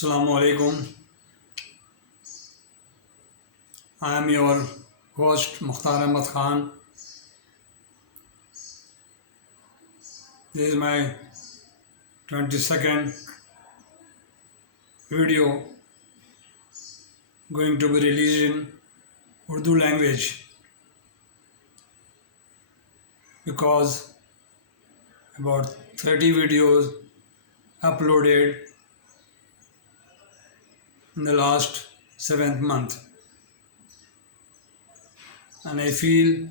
Assalamu alaikum. I am your host Mukhtar Ahmad Khan. This is my 22nd video going to be released in Urdu language because about 30 videos uploaded in the last 7th month, and I feel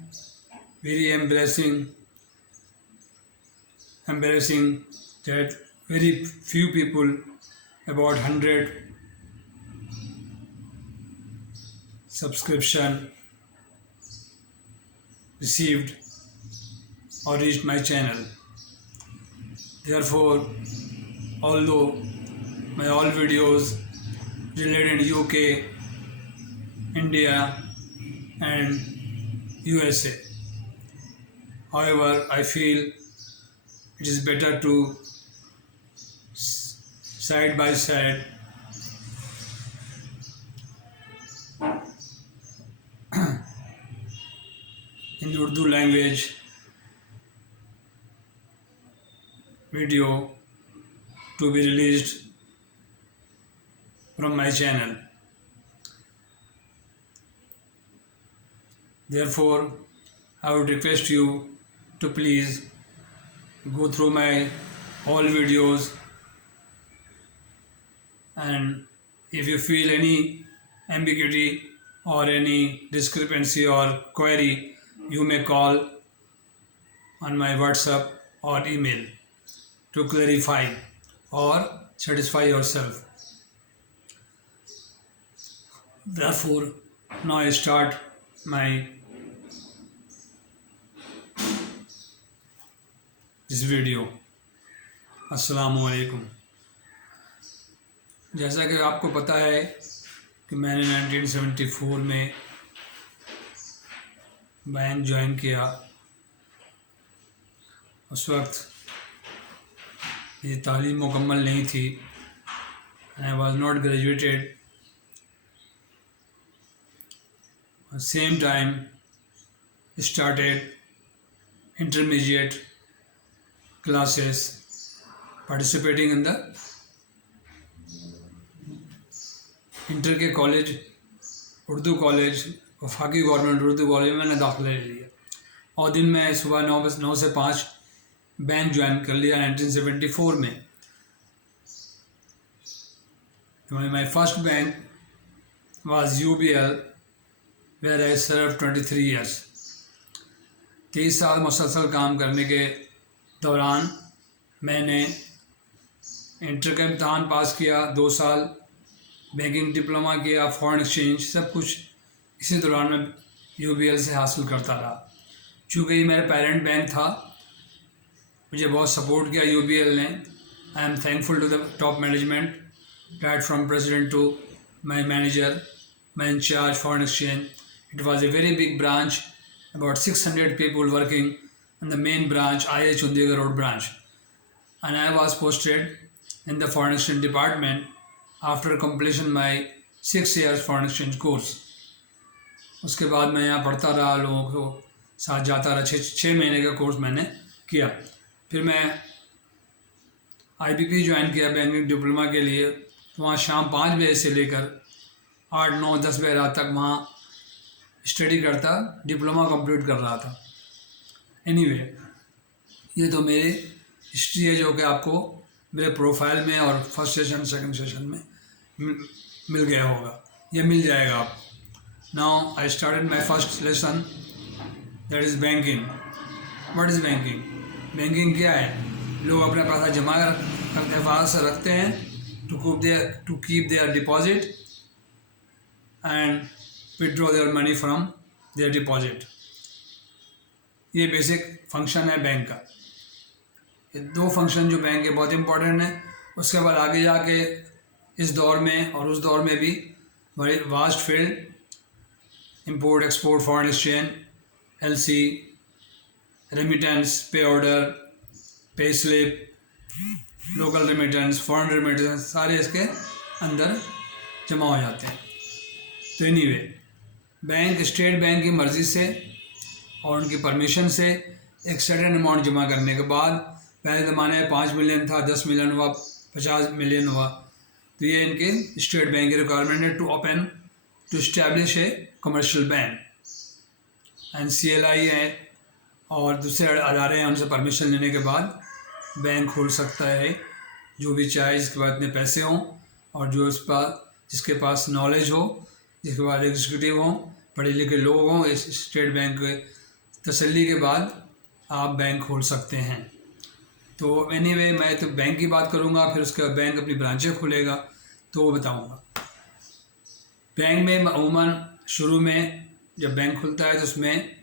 very embarrassing that very few people, about 100 subscription received or reached my channel. Therefore, although my all videos related in UK, India and USA, however, I feel it is better to side by side in Urdu language video to be released from my channel. Therefore, I would request you to please go through my all videos, and if you feel any ambiguity or any discrepancy or query, you may call on my WhatsApp or email to clarify or satisfy yourself. Therefore, now I start my this video. अस्सलामु अलैकुम। जैसा कि आपको पता है कि मैंने 1974 में बैंक ज्वाइन किया। उस वक्त मेरी तालीम मुकम्मल नहीं थी, I was not graduated. Same time started intermediate classes, participating in the inter के कॉलेज, उर्दू कॉलेज, वफाकी गवर्नमेंट उर्दू कॉलेज में मैंने दाखिला ले लिया और दिन में सुबह 9 से 5 बैंक ज्वाइन कर लिया 1974 में। My first bank was UBL where I serve 23 years. 23 साल मुसलसल काम करने के दौरान मैंने इंटर का इम्तहान पास किया, 2 साल बैंकिंग डिप्लोमा किया, फॉरेन एक्सचेंज, सब कुछ इसी दौरान मैं UBL से हासिल करता रहा। चूँकि ये मेरा पेरेंट बैंक था, मुझे बहुत सपोर्ट किया UBL ने। I am thankful to the top management right from president to my manager, my incharge foreign exchange. It was a very big branch, about 600 people working in the main branch, IH Chandigarh Road branch, and I was posted in the foreign exchange department after completion my 6 years foreign exchange course. उसके बाद मैं यहाँ पढ़ता रहा, लोगों को साथ जाता रहा। 6 महीने का कोर्स मैंने किया। फिर मैं IBP ज्वाइन किया बैंकिंग डिप्लोमा के लिए। तो वहाँ शाम 5 बजे से लेकर 8, 9, 10 बजे रात तक वहाँ स्टडी करता, डिप्लोमा कंप्लीट कर रहा था। एनीवे, ये तो मेरी हिस्ट्री है जो कि आपको मेरे प्रोफाइल में और फर्स्ट सेशन सेकंड सेशन में मिल गया होगा, ये मिल जाएगा आप। Now I started my first lesson, that is banking. What is banking? Banking क्या है? लोग अपना पैसा जमा करते हिफाजत से रखते हैं to keep their deposit and withdraw their money from their deposit। ये बेसिक फंक्शन है बैंक का। ये 2 फंक्शन जो बैंक के बहुत इंपॉर्टेंट है। उसके बाद आगे जाके इस दौर में और उस दौर में भी बड़ी vast field, import export, foreign exchange, LC, remittance, pay order, pay slip, local remittance, foreign remittance, सारे इसके अंदर जमा हो जाते हैं। तो एनीवे बैंक, स्टेट बैंक की मर्ज़ी से और उनकी परमिशन से एक सर्टेन अमाउंट जमा करने के बाद, पहले ज़माने में 5 मिलियन था, 10 मिलियन हुआ, 50 मिलियन हुआ, तो ये इनके स्टेट बैंक की रिक्वायरमेंट है to establish a commercial bank. NCLI है और दूसरे अदारे हैं, उनसे परमिशन लेने के बाद बैंक खोल सकता है जो भी चाहे, जिसके पास इतने पैसे हों और जिसके पास नॉलेज हो, जिसके पास एग्जीक्यूटिव हों, पढ़े लिखे लोग हों। इस स्टेट बैंक के तसल्ली के बाद आप बैंक खोल सकते हैं। तो एनीवे मैं तो बैंक की बात करूँगा, फिर उसके बाद बैंक अपनी ब्रांचें खोलेगा तो वो बताऊँगा। बैंक में अमूमन शुरू में जब बैंक खुलता है तो उसमें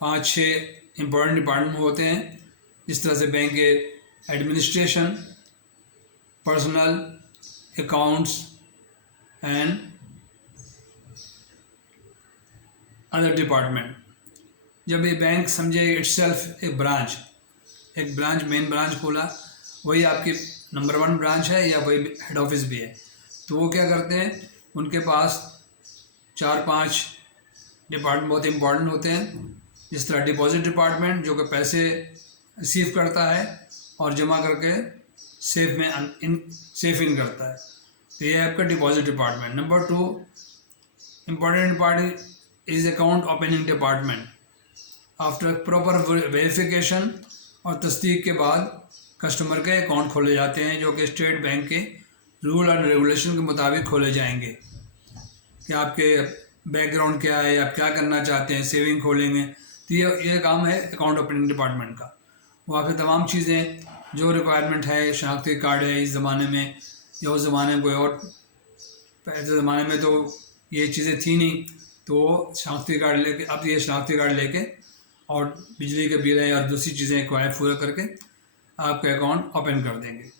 5-6 इम्पोर्टेंट डिपार्टमेंट होते हैं, जिस तरह से बैंक के administration, personal, accounts and other department. जब ये बैंक समझे इटसेल्फ एक ब्रांच मेन ब्रांच खोला, वही आपकी नंबर 1 ब्रांच है या वही हेड ऑफिस भी है, तो वो क्या करते हैं, उनके पास 4-5 डिपार्टमेंट बहुत इंपॉर्टेंट होते हैं। जिस तरह डिपॉजिट डिपार्टमेंट जो कि पैसे रिसीव करता है और जमा करके सेफ इन करता है, तो ये है आपका deposit department. Number 2 important department is account opening department. After proper verification और तस्दीक के बाद कस्टमर के अकाउंट खोले जाते हैं, जो कि स्टेट बैंक के रूल एंड रेगुलेशन के मुताबिक खोले जाएंगे कि आपके बैकग्राउंड क्या है, आप क्या करना चाहते हैं, सेविंग खोलेंगे, तो ये काम है अकाउंट ओपनिंग डिपार्टमेंट का। वहाँ पे तमाम चीज़ें जो रिक्वायरमेंट है, शनाख्ती कार्ड है इस ज़माने में या उस ज़माने में कोई और, पहले ज़माने में तो ये चीज़ें थी नहीं, तो शनाख्ती कार्ड लेके, अब ये शनाख्ती कार्ड लेके और बिजली के बिल है या दूसरी चीज़ें रिक्वायर पूरा करके आपका अकाउंट ओपन कर देंगे।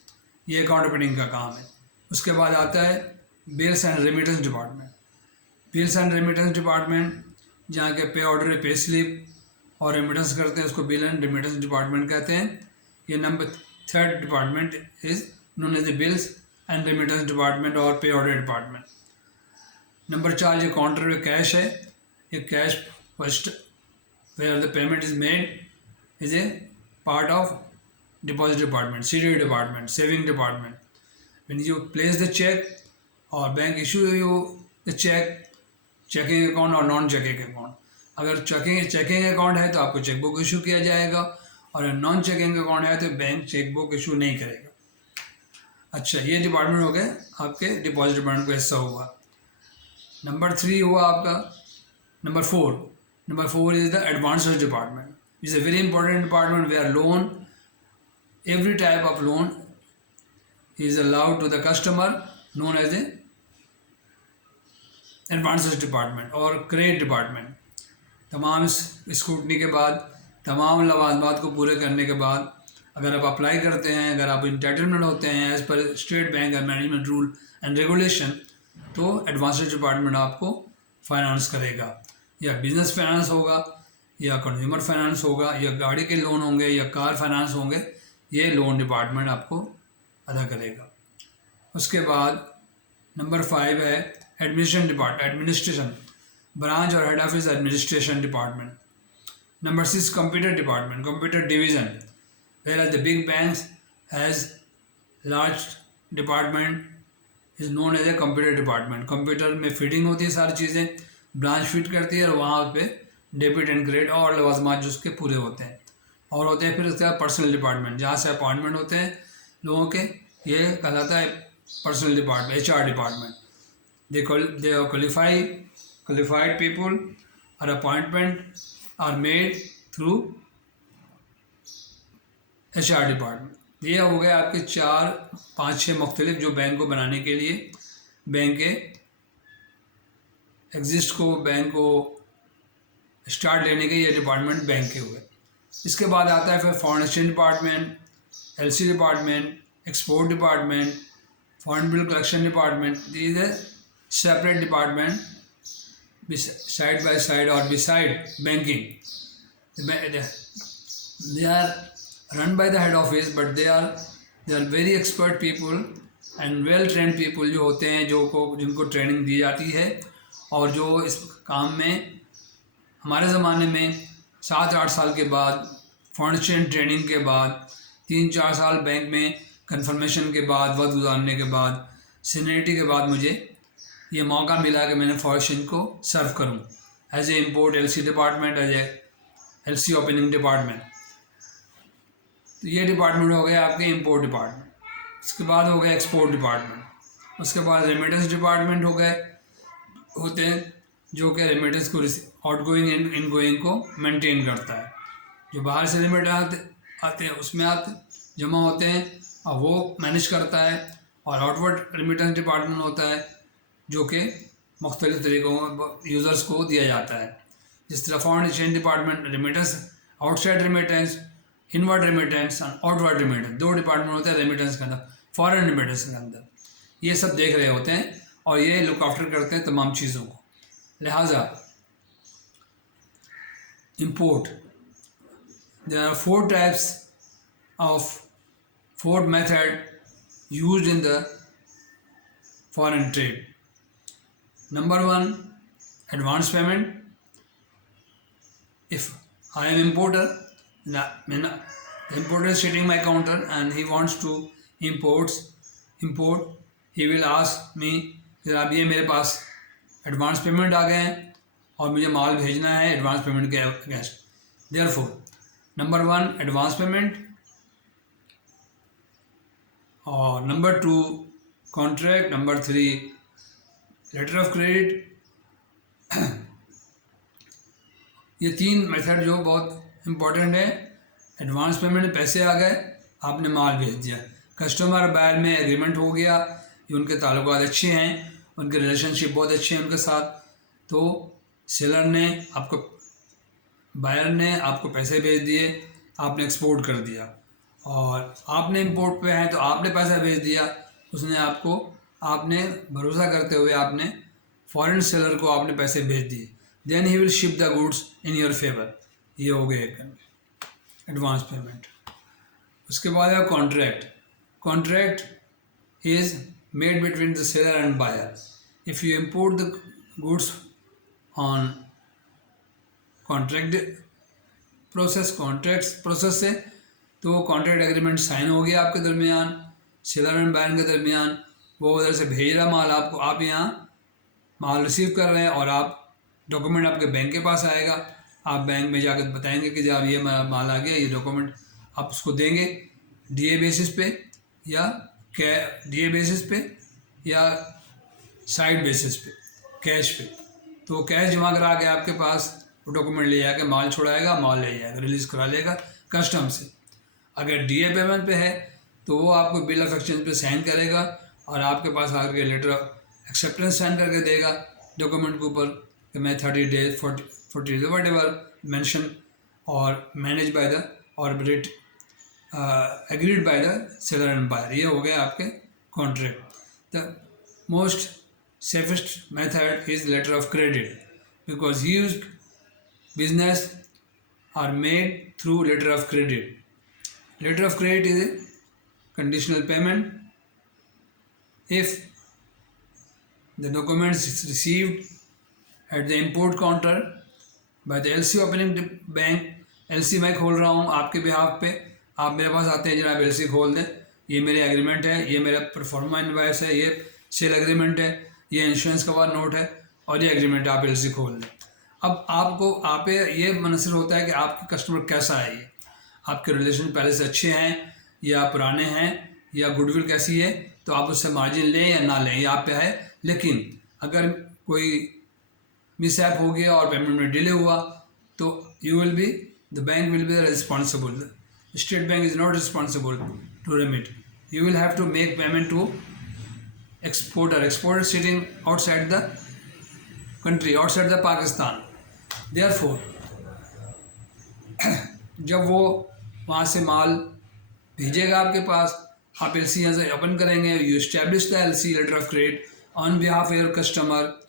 ये अकाउंट ओपनिंग का काम है। उसके बाद आता है bills and remittance department. Bills and remittance department जहाँ के पे ऑर्डर, पे स्लिप और रेमिटेंस करते हैं, उसको बिल एंड रेमिटेंस डिपार्टमेंट कहते हैं। ये number 3rd department is known as the bills and remittance department और पे ऑर्डर डिपार्टमेंट। नंबर 4 जो काउंटर पे कैश है, ये cash first where the payment is made is a part of deposit department, CD department, saving department. When you place the cheque और bank issue you the cheque, checking account और non checking account. अगर checking account है तो आपको chequebook issue किया जाएगा, और non checking account है तो बैंक चेकबुक इशू नहीं करेगा। अच्छा, ये डिपार्टमेंट हो गए आपके डिपॉजिट डिपार्टमेंट का हिस्सा हुआ। नंबर 3 हुआ आपका number 4 is the advances department. Is a very important department where loan, every type of loan is allowed to the customer, known as a advances department और क्रेडिट डिपार्टमेंट। तमाम scrutiny के बाद, तमाम लवाजमात को पूरे करने के बाद अगर आप अप्लाई करते हैं, अगर आप इंटाइटलमेंट होते हैं as per State Bank and management rule and regulation, तो एडवांसेस डिपार्टमेंट आपको फाइनेंस करेगा। या बिजनेस फाइनेंस होगा, या कंज्यूमर फाइनेंस होगा, या गाड़ी के लोन होंगे, या कार फाइनेंस होंगे, ये लोन डिपार्टमेंट आपको अदा करेगा। उसके बाद नंबर 5 है एडमिनिस्ट्रेशन, ब्रांच और head office administration department. Number 6 computer department, computer division, where as the big banks has large department is known as a computer department. Computer में फिटिंग होती है, सारी चीज़ें ब्रांच फिट करती है और वहाँ पे डेबिट एंड क्रेडिट और लवाजमात जो उसके पूरे होते हैं। और होते हैं फिर उसके बाद पर्सनल डिपार्टमेंट, जहाँ से अपॉइंटमेंट होते हैं लोगों के, ये कहलाता है personal department, HR department. They qualified people और appointment are made through HR department. ये हो गए आपके 4-5-6 मुख्तलिफ जो बैंक को बनाने के लिए, बैंक के एग्जिस्ट को, बैंक को स्टार्ट लेने के ये डिपार्टमेंट बैंक के हुए। इसके बाद आता है फिर foreign exchange department, LC department, export department, foreign bill collection department. These are separate department side by side और beside banking. They are run by the head office, but they are they are very expert people and well trained people जो होते हैं, जिनको training दी जाती है और जो इस काम में हमारे ज़माने में 7-8 साल के बाद फाउंडेशन ट्रेनिंग के बाद 3-4 साल बैंक में कंफर्मेशन के बाद वक्त गुजारने के बाद सीनियरिटी के बाद मुझे ये मौका मिला कि मैंने फाउंडेशन को सर्व करूं as a import LC department, as a LC opening department. तो ये डिपार्टमेंट हो गया आपके इम्पोर्ट डिपार्टमेंट। उसके बाद हो गया एक्सपोर्ट डिपार्टमेंट। उसके बाद रेमिटेंस डिपार्टमेंट होते हैं जो कि रेमिटेंस को out going and in going को मेंटेन करता है। जो बाहर से रेमिटेंस आते हैं उसमें जमा होते हैं और वो मैनेज करता है। और आउटवर्ड रेमिटेंस डिपार्टमेंट होता है जो कि मुख्तलिफ तरीक़ों यूज़र्स को दिया जाता है। जिस तरह foreign exchange department remittance, outside remittance, inward remittance और आउटवर्ड रेमिटेंस, 2 डिपार्टमेंट होते हैं रेमिटेंस के अंदर, फॉरेन रेमिटेंस के अंदर। ये सब देख रहे होते हैं और ये लुक आफ्टर करते हैं तमाम चीज़ों को। लिहाजा import, there are 4 types of 4 method used in the foreign trade. Number 1, advance payment. If I am importer, the importer is sitting my counter and he wants to import, he will ask me कि अब ये मेरे पास advance payment आ गए हैं और मुझे माल भेजना है एडवांस पेमेंट के against. Therefore number 1 advance payment, और number 2 contract, number 3 letter of credit. ये 3 मेथड जो बहुत इम्पोर्टेंट है। एडवांस पेमेंट में पैसे आ गए, आपने माल भेज दिया, कस्टमर बायर में एग्रीमेंट हो गया, ये उनके ताल्लुकात अच्छे हैं, उनके रिलेशनशिप बहुत अच्छे हैं उनके साथ, तो बायर ने आपको पैसे भेज दिए, आपने एक्सपोर्ट कर दिया। और आपने इंपोर्ट पे हैं तो आपने पैसा भेज दिया, आपने भरोसा करते हुए आपने फॉरेन सेलर को आपने पैसे भेज दिए, then he will ship the goods in your favour. ये हो गए एडवांस पेमेंट। उसके बाद है contract. Contract is made between the seller and buyer. If you import the goods on contract process से, तो वो कॉन्ट्रैक्ट एग्रीमेंट साइन हो गया आपके दरमियान, सेलर एंड बायर के दरमियान। वो उधर से भेज रहा माल आपको, आप यहाँ माल रिसीव कर रहे हैं और आप डॉक्यूमेंट आपके बैंक के पास आएगा। आप बैंक में जाकर बताएंगे कि जब ये माल आ गया, ये डॉक्यूमेंट आप उसको देंगे डीए बेसिस पे या साइड बेसिस पे, कैश पे। तो वो कैश जमा करा के आपके पास वो डॉक्यूमेंट ले जाकर माल छोड़ाएगा, माल ले जाएगा, रिलीज़ करा लेगा कस्टम से। अगर डीए पेमेंट पे है तो वो आपको बिल ऑफ एक्सचेंज पे साइन करेगा और आपके पास आकर लेटर ऑफ एक्सेप्टेंस साइन करके देगा डॉक्यूमेंट के ऊपर कि मैं 30 days 40 days whatever mention or manage by the or agreed by the seller and buyer. ये हो गया आपके contract. The most safest method is letter of credit because huge business are made through letter of credit. Letter of credit is a conditional payment. If the documents is received at the import counter by the LC opening bank, LC मैं खोल रहा हूँ आपके behalf पे, आप मेरे पास आते हैं जनाब LC खोल दें, ये मेरे एग्रीमेंट है, ये मेरा परफॉर्मा इनवॉइस है, ये सेल एग्रीमेंट है, ये इंश्योरेंस का नोट है और ये एग्रीमेंट आप LC खोल दें। अब आप ये मनसर होता है कि आपके कस्टमर कैसा है, ये आपके रिलेशन पहले से अच्छे हैं या पुराने हैं या गुडविल कैसी है, तो आप उससे मार्जिन लें या ना लें, ये आप पे है। लेकिन अगर कोई मिसहैप हो गया और पेमेंट में डिले हुआ तो the bank will be responsible. The State Bank is not responsible to remit. You will have to make payment to exporter. Exporter sitting outside the country, outside the Pakistan. Therefore, जब वो वहाँ से माल भेजेगा आपके पास, आप LC यहाँ से open करेंगे, you establish the LC letter of credit on behalf of your customer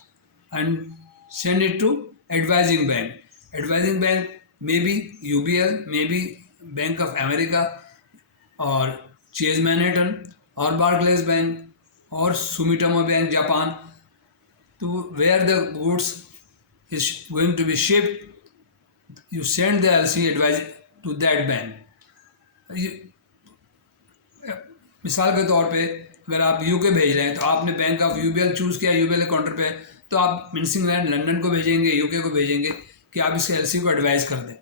and send it to advising bank. Advising bank may be UBL, may be Bank of America or Chase Manhattan or Barclays bank or Sumitomo bank Japan, to where the goods is going to be shipped, you send the LC advice to that bank. मिसाल के तौर पे अगर आप UK भेज रहे हैं तो आपने बैंक ऑफ यूबीएल चूज़ किया, यूबीएल काउंटर पे, तो आप मिन्सिंग लैंड लंदन को भेजेंगे, यूके को भेजेंगे कि आप इसके एलसी को एडवाइस कर दें।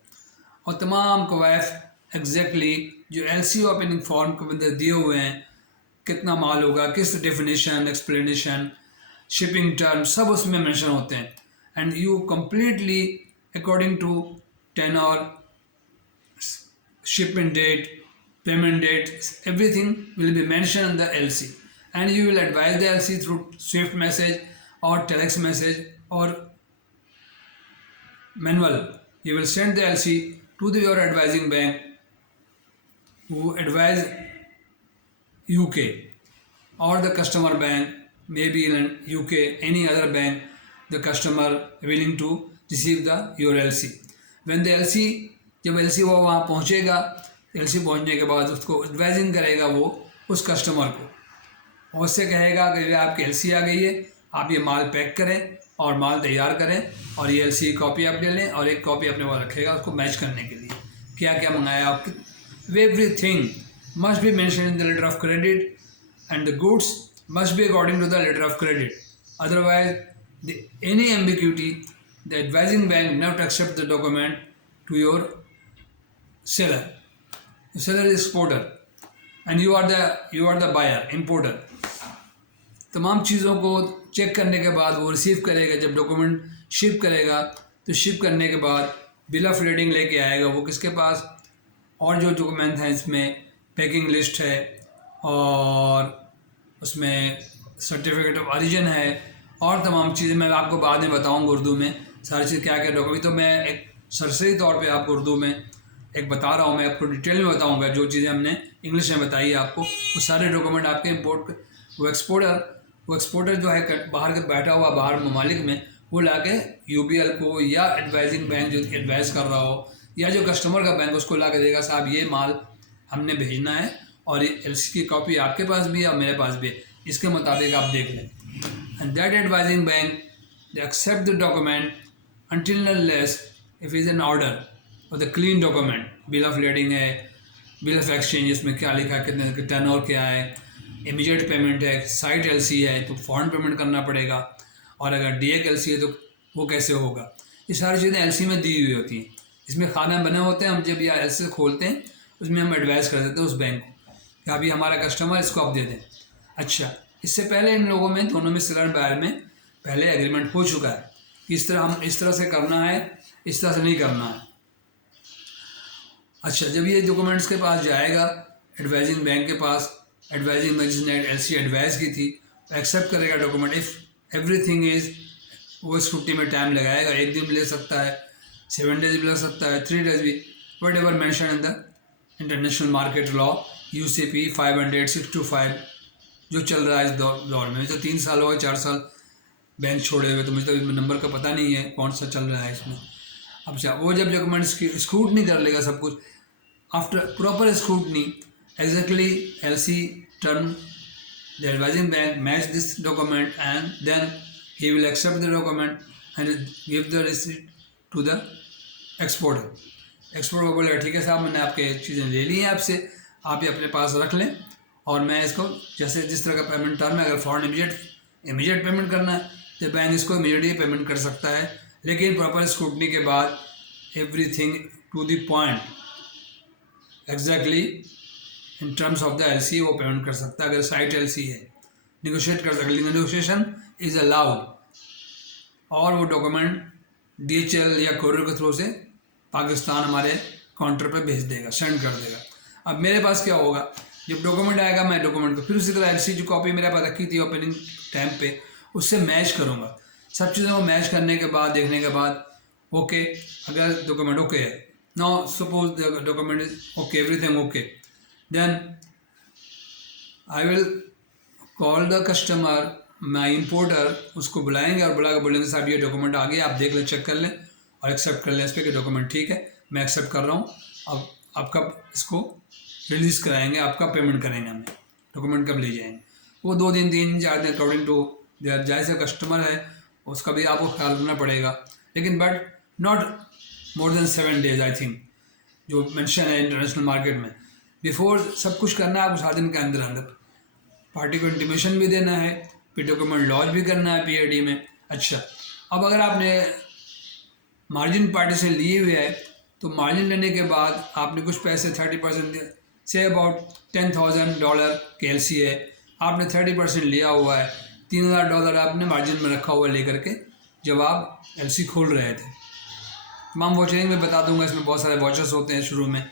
और तमाम कवायद एग्जैक्टली जो एलसी ओपनिंग फॉर्म के अंदर दिए हुए हैं, कितना माल होगा, किस डेफिनेशन, एक्सप्लेनेशन, शिपिंग टर्म, सब उसमें मेंशन होते हैं। And you completely according to tenor, shipment date, payment date, everything will be mentioned in the LC, and you will advise the LC through Swift message or telex message or manual. You will send the LC to your advising bank who advise UK, or the customer bank, maybe in UK, any other bank, the customer willing to receive the your LC. When the LC, जब LC वो वहाँ पहुँचेगा, LC पहुँचने के बाद उसको advising करेगा वो उस कस्टमर को, और उससे कहेगा कि आपकी एलसी आ गई है, आप ये माल पैक करें और माल तैयार करें, और ये एलसी की कॉपी आप ले लें और एक कॉपी अपने पास रखेगा उसको मैच करने के लिए क्या क्या मंगाया आप। Everything must be mention in the letter of credit and the goods must be according to the letter of credit, otherwise any ambiguity the advising bank not accept the document to your seller. The seller is exporter and you are the buyer, importer. तमाम चीज़ों को check करने के बाद वो receive करेगा, जब document ship करेगा तो शिप करने के बाद बिल ऑफ लीडिंग लेके आएगा वो किसके पास, और जो डॉक्यूमेंट हैं इसमें पैकिंग लिस्ट है और उसमें सर्टिफिकेट ऑफ ओरिजिन है और तमाम चीज़ें मैं आपको बाद में बताऊँगा उर्दू में सारी चीज़ क्या क्या डॉक्यूमेंट। तो मैं एक सरसरी तौर पे आपको उर्दू में एक बता रहा हूँ, मैं आपको डिटेल में बताऊँगा जो चीज़ें हमने इंग्लिश में बताई है आपको, वो सारे डॉक्यूमेंट आपके इंपोर्ट, वो एक्सपोर्टर जो है बाहर के बैठा हुआ बाहर ममालिक में, वो लाके यूबीएल को या एडवाइजिंग बैंक जो एडवाइस कर रहा हो या जो कस्टमर का बैंक उसको ला के देगा, साहब ये माल हमने भेजना है और ये एलसी की कॉपी आपके पास भी है और मेरे पास भी है, इसके मुताबिक आप देख लें। And that advising bank they accept the document until unless if is an order or the clean document, bill of lading है, बिल ऑफ एक्सचेंज, इसमें क्या लिखा है, कितने टर्नओवर क्या है, इमीडिएट पेमेंट है, साइट एलसी है तो फ़ौरन पेमेंट करना पड़ेगा, और अगर डीएक एलसी है तो वो कैसे होगा, ये सारी चीज़ें एलसी में दी हुई होती हैं। इसमें खाना बने होते हैं, हम जब यह एलसी खोलते हैं उसमें हम एडवाइस कर देते हैं उस बैंक को कि अभी हमारा कस्टमर इसको आप दे दें। अच्छा, इससे पहले इन लोगों में दोनों में सेलर बायर में पहले एग्रीमेंट हो चुका है, इस तरह हम इस तरह से करना है, इस तरह से नहीं करना है। अच्छा, जब ये डॉक्यूमेंट्स के पास जाएगा एडवाइजिंग बैंक के पास, एडवाइजिंग बैंक जिसने एलसी एडवाइस की थी एक्सेप्ट करेगा डॉक्यूमेंट। इफ़ एवरीथिंग इज़, वो स्कूटी में टाइम लगाएगा, 1 दिन भी ले सकता है, 7 डेज भी लग सकता है, 3 डेज भी, what ever mention in the international market law UCP 500-625 जो चल रहा है इस दौर में। तो 3 साल हो गए, 4 साल बैंक छोड़े हुए, तो मुझे तो नंबर का पता नहीं है कौन सा चल रहा है इसमें। अब वो जब डॉक्यूमेंट्स की स्क्रूटनी कर लेगा सब कुछ, after proper scrutiny exactly LC term the advising bank match this document and then he will accept the document and give the receipt to the exporter. Exporter को बोलेगा ठीक है साहब, मैंने आपके चीज़ें ले ली हैं आपसे, आप ये अपने पास रख लें और मैं इसको जैसे जिस तरह का पेमेंट टर्म है, अगर फ़ौरन इमीडिएट पेमेंट करना है तो बैंक इसको इमीडिएटली पेमेंट कर सकता है, लेकिन प्रॉपर स्क्रूटनी के बाद everything to the point exactly in terms of the LC वो पेमेंट कर सकता है। अगर साइट एलसी है निगोशिएट कर सकता है, निगोशिएशन इज़ अलाउड, और वो डॉक्यूमेंट DHL या कोरियर के थ्रू से पाकिस्तान हमारे काउंटर पे भेज देगा, सेंड कर देगा। अब मेरे पास क्या होगा, जब डॉक्यूमेंट आएगा मैं डॉक्यूमेंट को फिर उसी तरह एलसी जो कॉपी मेरे पास रखी थी ओपनिंग टाइम पे उससे मैच करूँगा, सब चीज़ों को मैच करने के बाद देखने के बाद ओके, अगर डॉक्यूमेंट ओके है, now suppose the document is okay, everything okay, then I will call the customer, my importer, उसको बुलाएंगे और बुला के बोलेंगे साहब ये डॉक्यूमेंट आ गया, आप देख लें, चेक कर लें और एक्सेप्ट कर लें इस पर कि डॉक्यूमेंट ठीक है, मैं एक्सेप्ट कर रहा हूँ, अब आपका इसको रिलीज़ कराएंगे, आपका पेमेंट करेंगे हमें, डॉक्यूमेंट कब ले जाएंगे। वो 2 दिन 3 4 दिन अकॉर्डिंग टू देयर, जैसे कस्टमर है उसका भी आपको ख्याल रखना पड़ेगा, लेकिन but not more than 7 days I think, जो मेंशन है इंटरनेशनल मार्केट में। बिफोर सब कुछ करना है आपको 7 दिन के अंदर अंदर, पार्टी को इंटीमेशन भी देना है, फिर डॉक्यूमेंट लॉन्च भी करना है PID में। अच्छा, अब अगर आपने मार्जिन पार्टी से लिए हुए है तो मार्जिन लेने के बाद आपने कुछ पैसे 30% से अबाउट $10,000 के LC है, आपने 30% लिया हुआ है, $3,000 आपने मार्जिन में रखा हुआ है लेकर के जब आप LC खोल रहे थे। तमाम वॉचरिंग में बता दूंगा, इसमें बहुत सारे वॉचर्स होते हैं शुरू में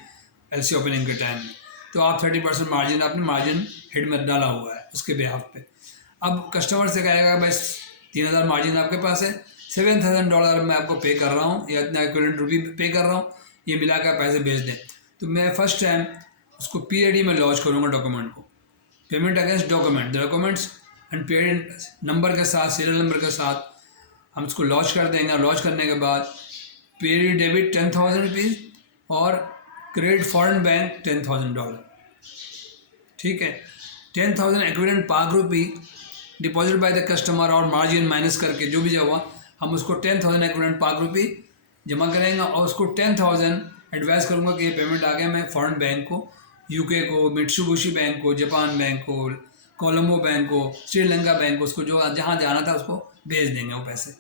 LC ओपनिंग के टाइम में, तो आप 30% मार्जिन आपने मार्जिन हेड में डाला हुआ है उसके बिहाफ पे। अब कस्टमर से कहेगा बस 3,000 मार्जिन आपके पास है, $7,000 मैं आपको पे कर रहा हूँ या इतना इक्विवेलेंट रुपी पे कर रहा हूँ, ये मिला कर पैसे भेज दें। तो मैं फर्स्ट टाइम उसको PID में लॉन्च करूँगा डॉक्यूमेंट को, payment against document, documents and PID number के साथ, सीरियल नंबर के साथ हम उसको लॉन्च कर देंगे। लॉन्च करने के बाद PID डेबिट ₹10,000 और क्रेडिट फॉरेन बैंक $10,000, ठीक है। 10,000 इक्विवेलेंट पाक रुपी डिपॉजिट बाय द कस्टमर और मार्जिन माइनस करके जो भी जमा, हम उसको 10,000 इक्विवेलेंट पाक रुपी जमा करेंगे और उसको 10,000 एडवाइस करूँगा कि ये पेमेंट आ गया, मैं फॉरेन बैंक को, UK को, मित्सुबिशी बैंक को, जापान बैंक को, कोलंबो बैंक को, श्रीलंका बैंक को, उसको जो जहाँ जाना था उसको भेज देंगे वो पैसे,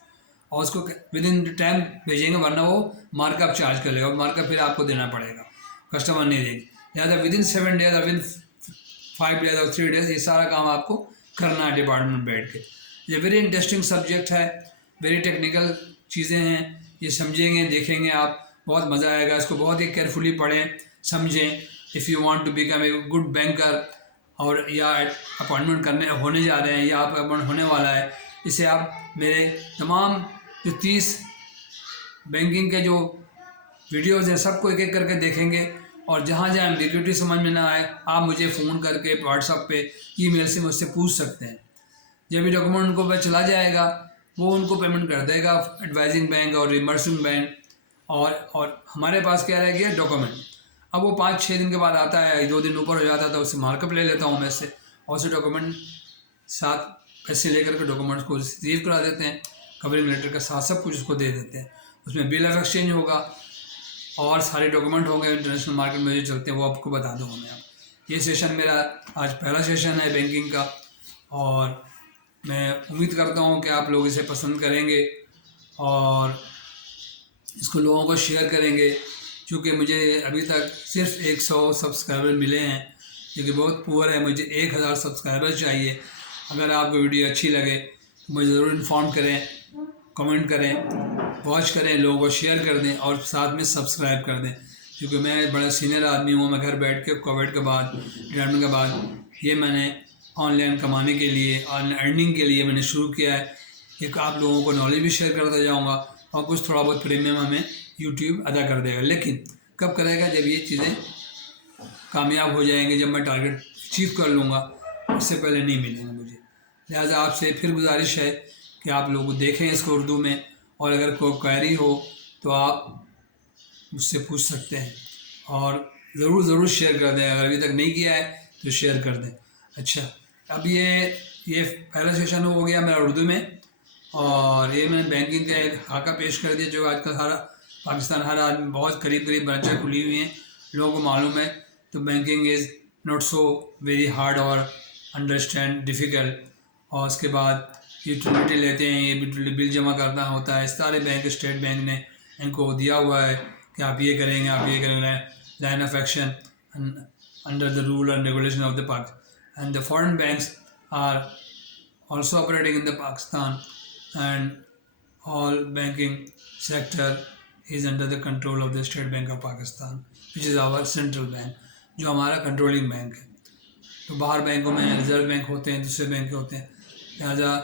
और उसको विद इन टाइम भेजेंगे, वरना वो मार्कअप चार्ज कर लेगा और मार्कअप फिर आपको देना पड़ेगा, कस्टमर नहीं देगी। लिहाजा विद इन 7 days और विद 5 days और 3 days ये सारा काम आपको करना है डिपार्टमेंट में बैठ के। ये वेरी इंटरेस्टिंग सब्जेक्ट है, वेरी टेक्निकल चीज़ें हैं, ये समझेंगे, देखेंगे आप, बहुत मज़ा आएगा। इसको बहुत ही केयरफुली पढ़ें, समझें। If you want to become a good banker और या अपॉइंटमेंट करने होने जा रहे हैं या आपका अपॉइंटमेंट होने वाला है, इसे आप मेरे तमाम जो 30 बैंकिंग के जो वीडियोज़ हैं सबको एक एक करके देखेंगे, और जहाँ जहाँ एम्बिग्यूटी समझ में ना आए आप मुझे फ़ोन करके व्हाट्सएप पे, ईमेल से मुझसे पूछ सकते हैं। जब भी डॉक्यूमेंट उनको पे चला जाएगा वो उनको पेमेंट कर देगा एडवाइजिंग बैंक और रिमर्सिंग बैंक, और हमारे पास क्या रह गया डॉक्यूमेंट। अब वो 5-6 दिन के बाद आता है, 2 दिन ऊपर हो जाता है तो उससे मार्कअप ले लेता हूँ मैं से, और उसे डॉक्यूमेंट साथ पैसे लेकर के डॉक्यूमेंट्स को रिसीव करा देते हैं, कवरिंग लेटर के साथ सब कुछ उसको दे देते हैं। उसमें बिल ऑफ एक्सचेंज होगा और सारे डॉक्यूमेंट होंगे इंटरनेशनल मार्केट में जो चलते हैं वो आपको बता दूँगा मैं। ये सेशन मेरा आज पहला सेशन है बैंकिंग का, और मैं उम्मीद करता हूँ कि आप लोग इसे पसंद करेंगे और इसको लोगों को शेयर करेंगे, क्योंकि मुझे अभी तक सिर्फ 100 सब्सक्राइबर मिले हैं, जो कि बहुत पुअर है। मुझे 1000 सब्सक्राइबर चाहिए। अगर आपको वीडियो अच्छी लगे तो मुझे ज़रूर इन्फॉर्म करें, कमेंट करें, वॉच करें, लोगों को शेयर कर दें और साथ में सब्सक्राइब कर दें, क्योंकि मैं बड़ा सीनियर आदमी हूँ। मैं घर बैठ के कोविड के बाद, रिटायरमेंट के बाद, ये मैंने ऑनलाइन कमाने के लिए, ऑनलाइन अर्निंग के लिए मैंने शुरू किया है। एक आप लोगों को नॉलेज भी शेयर करता जाऊँगा और कुछ थोड़ा बहुत प्रीमियम हमें यूट्यूब अदा कर देगा, लेकिन कब करेगा जब ये चीज़ें कामयाब हो जाएंगे, जब मैं टारगेट अचीव कर लूँगा, उससे पहले नहीं मिलेंगे मुझे। लिहाजा आपसे फिर गुजारिश है कि आप लोग देखें इसको उर्दू में, और अगर कोई क्वेरी हो तो आप मुझसे पूछ सकते हैं, और ज़रूर शेयर कर दें। अगर अभी तक नहीं किया है तो शेयर कर दें। अच्छा, अब ये पहला सेशन हो गया मेरा उर्दू में, और ये मैंने बैंकिंग का एक खाका पेश कर दिया, जो आजकल हर पाकिस्तान हर आदमी बहुत करीब ब्रांचें खुली हुई हैं, लोगों को मालूम है। तो banking is not so very hard और अंडरस्टैंड डिफ़िकल्ट। और उसके बाद यूटिलिटी लेते हैं, ये बिल जमा करना होता है। सारे बैंक, स्टेट बैंक ने इनको दिया हुआ है कि आप ये करेंगे, आप ये करेंगे, line of action under the rule and regulation of the Pak, and the foreign banks are also operating in the Pakistan, and all banking sector is under the control of the State Bank of Pakistan, which is our central bank, जो हमारा controlling bank है। तो बाहर बैंकों में reserve bank होते हैं, दूसरे बैंक होते हैं। लिहाजा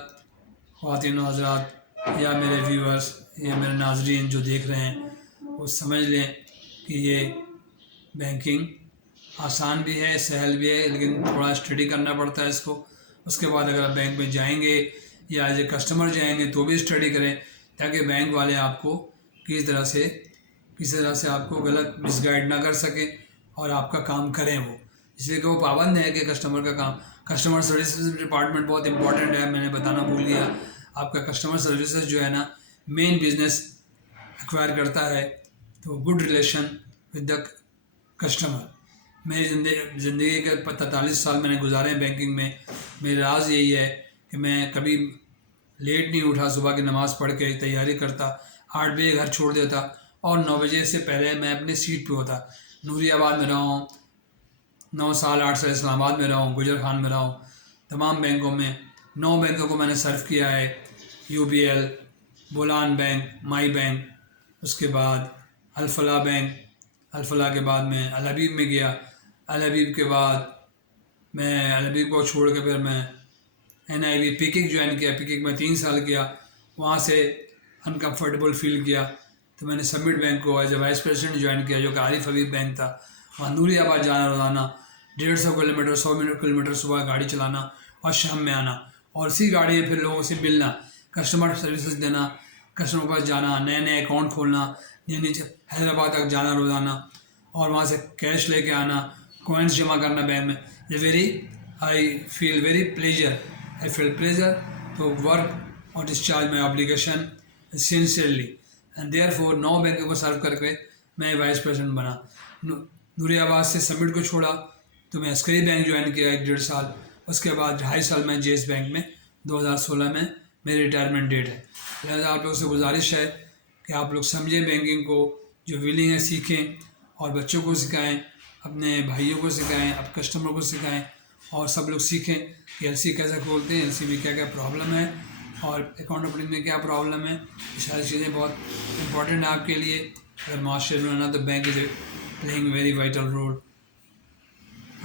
ख़वातीन व हज़रात या मेरे व्यूअर्स या मेरे नाज़रीन जो देख रहे हैं, वो समझ लें कि ये बैंकिंग आसान भी है, सहल भी है, लेकिन थोड़ा स्टडी करना पड़ता है इसको। उसके बाद अगर आप बैंक में जाएंगे या एज ए कस्टमर जाएंगे तो भी स्टडी करें, ताकि बैंक वाले आपको किसी तरह से आपको गलत मिसगाइड ना कर सके और आपका काम करें वो। इसलिए कि वो पाबंद है कि कस्टमर का काम, कस्टमर सर्विसेज डिपार्टमेंट बहुत इंपॉर्टेंट है, मैंने बताना भूल गया। आपका कस्टमर सर्विसेज जो है ना मेन बिजनेस एक्वायर करता है, तो good relation with the customer. मेरी ज़िंदगी के 43 साल मैंने गुजारे हैं बैंकिंग में। मेरा राज यही है कि मैं कभी लेट नहीं उठा, सुबह की नमाज़ पढ़ के तैयारी करता, 8 बजे घर छोड़ देता और 9 बजे से पहले मैं अपनी सीट पे होता। नूरियाबाद में रहा हूँ 9 साल, 8 साल इस्लामाबाद में रहा हूँ, गुजर खान में रहा हूँ, तमाम बैंकों में 9 बैंकों को मैंने सर्व किया है। UBL, बोलान बैंक, माई बैंक, उसके बाद अल-फलाह बैंक, अल-फलाह के बाद मैं अल हबीब में गया, अल हबीब के बाद मैं अल हबीब को छोड़ के फिर मैं NIB पिकिंग ज्वाइन किया, पिकिंग में 3 साल किया, वहाँ से अनकम्फर्टेबल फील किया तो मैंने समिट बैंक को as a vice president join किया, जो कि आरिफ हबीब बैंक था। वहाँ नूरियाबाद जाना रोज़ाना 150 किलोमीटर, 100 किलोमीटर सुबह गाड़ी चलाना और शाम में आना, और इसी गाड़ी में फिर लोगों से मिलना, कस्टमर सर्विसेज देना, कस्टमर के पास जाना, नए नए अकाउंट खोलना, नीचे हैदराबाद तक जाना रोज़ाना, और वहाँ से कैश लेके आना, कॉइन्स जमा करना बैंक में। ये I feel pleasure to work और discharge my obligation sincerely and therefore 9 बैंकों को सर्व करके मैं वाइस प्रेसिडेंट बना। नूरियाबाद से समिट को छोड़ा तो मैं अस्करी बैंक ज्वाइन किया 1-1.5 साल, उसके बाद 2.5 साल में JS बैंक में 2016 में मेरी रिटायरमेंट डेट है। लिहाजा आप लोगों से गुजारिश है कि आप लोग समझें बैंकिंग को, जो विलिंग है सीखें और बच्चों को सिखाएं, अपने भाइयों को सिखाएं, अब कस्टमर को सिखाएं, और सब लोग सीखें कि LC कैसे खोलते हैं, LC में क्या क्या प्रॉब्लम है और अकाउंट ओपनिंग में क्या प्रॉब्लम है। ये सारी चीज़ें बहुत इंपॉर्टेंट है आपके लिए। अगर मास्टर में रहना तो bank is playing very vital role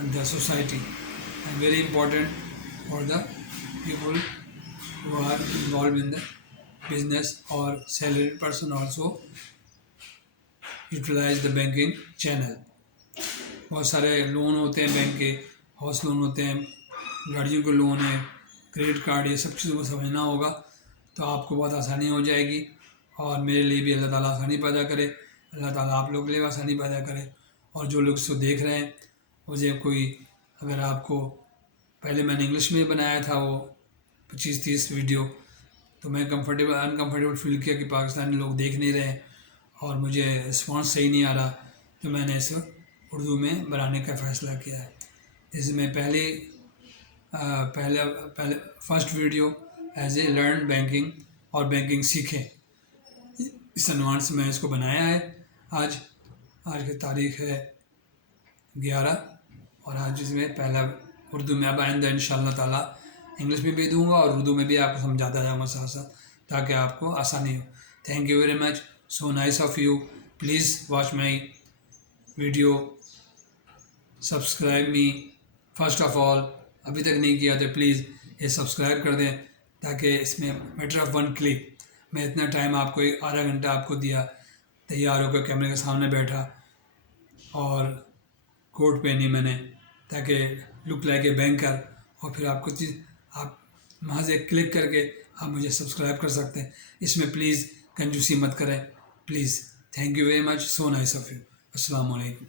in the society and very important for the people who are involved in the business or salaried person also utilize the banking channel। बहुत सारे loan होते हैं bank के, house loan होते हैं, गाड़ियों के loan है, क्रेडिट कार्ड, ये सब चीज़ों को समझना होगा तो आपको बहुत आसानी हो जाएगी। और मेरे लिए भी अल्लाह ताला आसानी पैदा करे, अल्लाह ताला आप लोग के लिए भी आसानी पैदा करे। और जो लोग इसको देख रहे हैं, मुझे कोई, अगर आपको, पहले मैंने इंग्लिश में बनाया था वो 25-30 वीडियो, तो मैं अनकम्फर्टेबल फील किया कि पाकिस्तानी लोग देख नहीं रहे और मुझे रिस्पॉन्स सही नहीं आ रहा, तो मैंने इसे उर्दू में बनाने का फ़ैसला किया है। इसमें पहले first video as a learn banking और बैंकिंग सीखें, इस अनुमान से मैं इसको बनाया है। आज की तारीख़ है 11 और आज इसमें पहला उर्दू में, अब आइंदा इंशाअल्लाह ताला इंग्लिश में भी दूंगा और उर्दू में भी आपको समझाता जाऊँगा साथ साथ, ताकि आपको आसानी हो। Thank you very much, so nice of you. Please watch my video, subscribe me first of all. अभी तक नहीं किया तो प्लीज़ ये सब्सक्राइब कर दें, ताकि इसमें मैटर ऑफ 1 क्लिक, मैं इतना टाइम आपको, आधा घंटा आपको दिया, तैयार होकर कैमरे के सामने बैठा और कोट पहनी मैंने, ताकि लुक लाइक ए बैंकर, और फिर आपको चीज़, आप वहाँ से क्लिक करके आप मुझे सब्सक्राइब कर सकते हैं। इसमें प्लीज़ कंजूसी मत करें, please. Thank you very much, so nice of you. अस्सलाम वालेकुम।